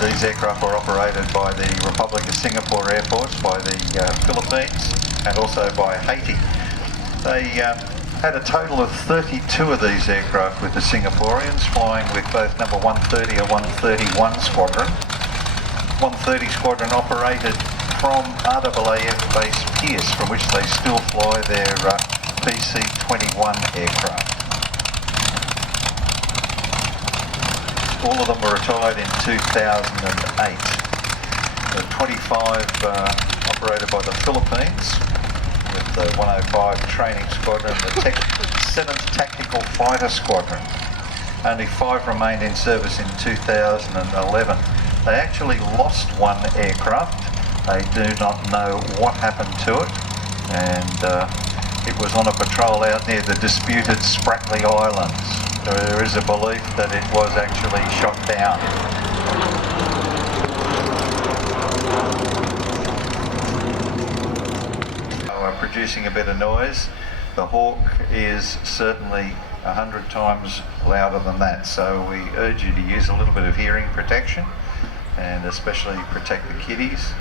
These aircraft were operated by the Republic of Singapore Air Force, by the Philippines, and also by Haiti. They had a total of 32 of these aircraft with the Singaporeans, flying with both number 130 and 131 Squadron. 130 Squadron operated from RAAF Base Pierce, from which they still fly their PC-21 aircraft. All of them were retired in 2008. The 25 operated by the Philippines, with the 105 Training Squadron, the 7th Tactical Fighter Squadron. Only 5 remained in service in 2011. They actually lost one aircraft. They do not know what happened to it, and it was on a patrol out near the disputed Spratly Islands. There is a belief that it was actually shot down. Producing a bit of noise. The Hawk is certainly 100 times louder than that, so we urge you to use a little bit of hearing protection and especially protect the kiddies.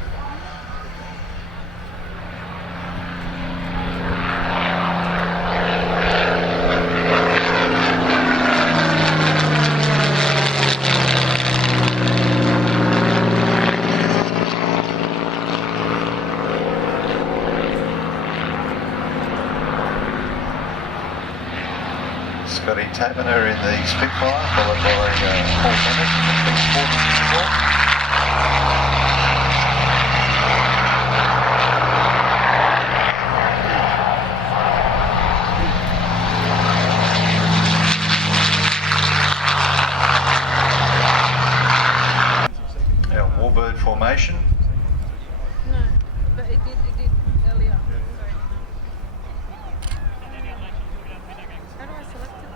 Scotty Taverner in the Spitfire, followed by Paul Bennett in the P-40 Kittyhawk. Our Warbird formation. No, but it did earlier. How do I select it?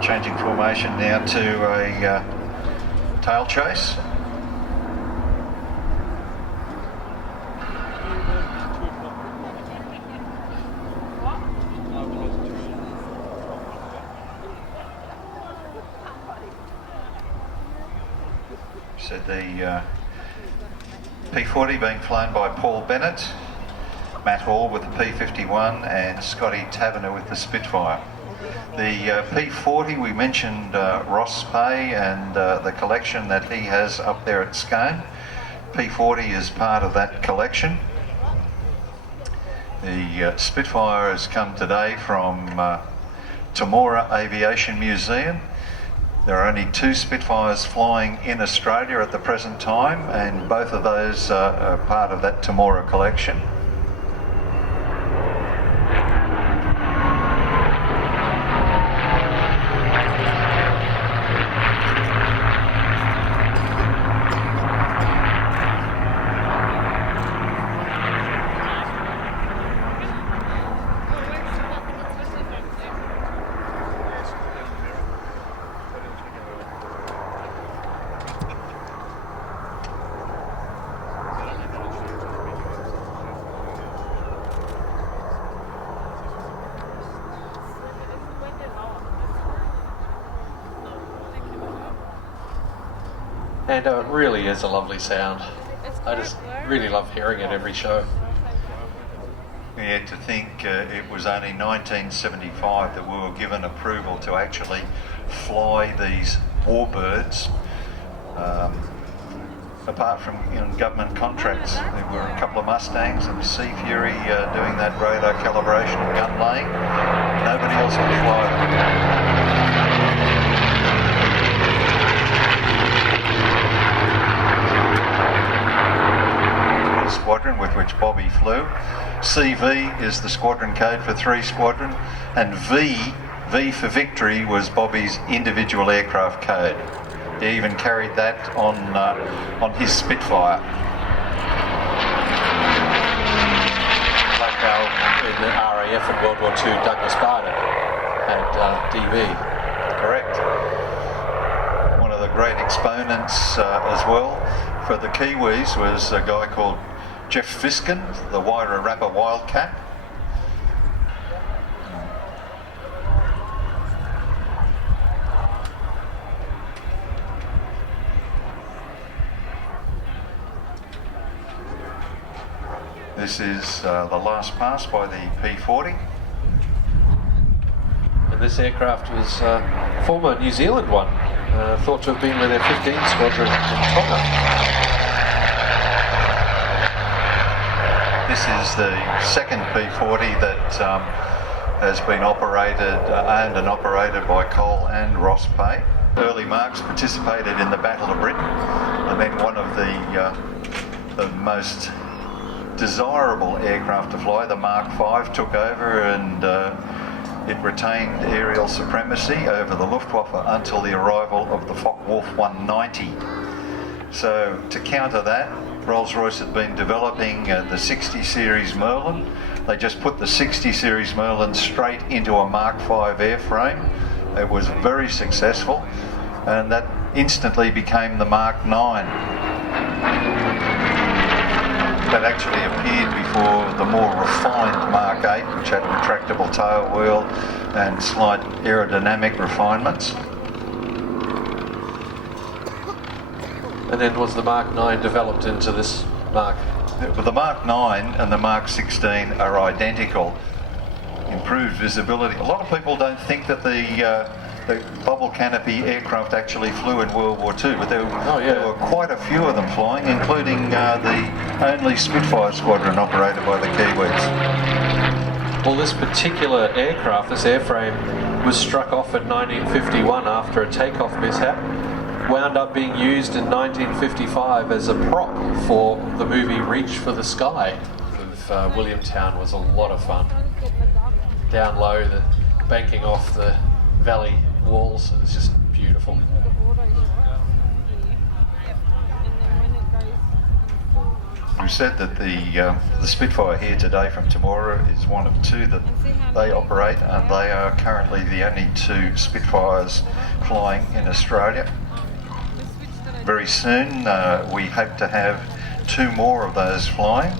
Changing formation now to a tail chase. So the P-40 being flown by Paul Bennett, Matt Hall with the P-51 and Scotty Taverner with the Spitfire. The P-40, we mentioned Ross Pay and the collection that he has up there at Scone. P-40 is part of that collection. The Spitfire has come today from Temora Aviation Museum. There are only 2 Spitfires flying in Australia at the present time, and both of those are part of that Temora collection. And it really is a lovely sound. I just really love hearing it every show. We had to think it was only 1975 that we were given approval to actually fly these Warbirds. Apart from government contracts, there were a couple of Mustangs and Sea Fury doing that radar calibration and gun laying. Nobody else could fly them. Squadron with which Bobby flew. CV is the squadron code for 3 Squadron, and V for Victory was Bobby's individual aircraft code. He even carried that on his Spitfire. Like in the RAF in World War II, Douglas Barnett. at DB. Correct. One of the great exponents as well for the Kiwis was a guy called Jeff Fiskin, the Wairarapa Wildcat. This is the last pass by the P-40. And this aircraft was a former New Zealand one, thought to have been with their 15 squadron in Tonga. This is the second P-40 that has been owned and operated by Cole and Ross Pay. Early marks participated in the Battle of Britain, and then one of the most desirable aircraft to fly, the Mark V, took over, and it retained aerial supremacy over the Luftwaffe until the arrival of the Focke-Wulf 190. So to counter that, Rolls-Royce had been developing the 60 series Merlin. They just put the 60 series Merlin straight into a Mark V airframe. It was very successful, and that instantly became the Mark IX. That actually appeared before the more refined Mark 8, which had retractable tail wheel and slight aerodynamic refinements. And then was the Mark 9 developed into this Mark? The Mark 9 and the Mark 16 are identical. Improved visibility. A lot of people don't think that the bubble canopy aircraft actually flew in World War II, but there were quite a few of them flying, including the only Spitfire squadron operated by the Kiwis. Well, this particular aircraft, this airframe, was struck off in 1951 after a takeoff mishap, wound up being used in 1955 as a prop for the movie Reach for the Sky. Williamtown was a lot of fun. Down low, the banking off the valley walls, it's just beautiful. You said that the Spitfire here today from Temora is one of two that they operate, and they are currently the only two Spitfires flying in Australia. Very soon we hope to have two more of those flying,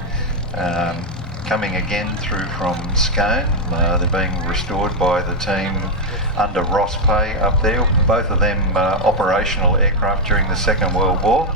coming again through from Scone. They're being restored by the team under Ross Pay up there, both of them operational aircraft during the Second World War.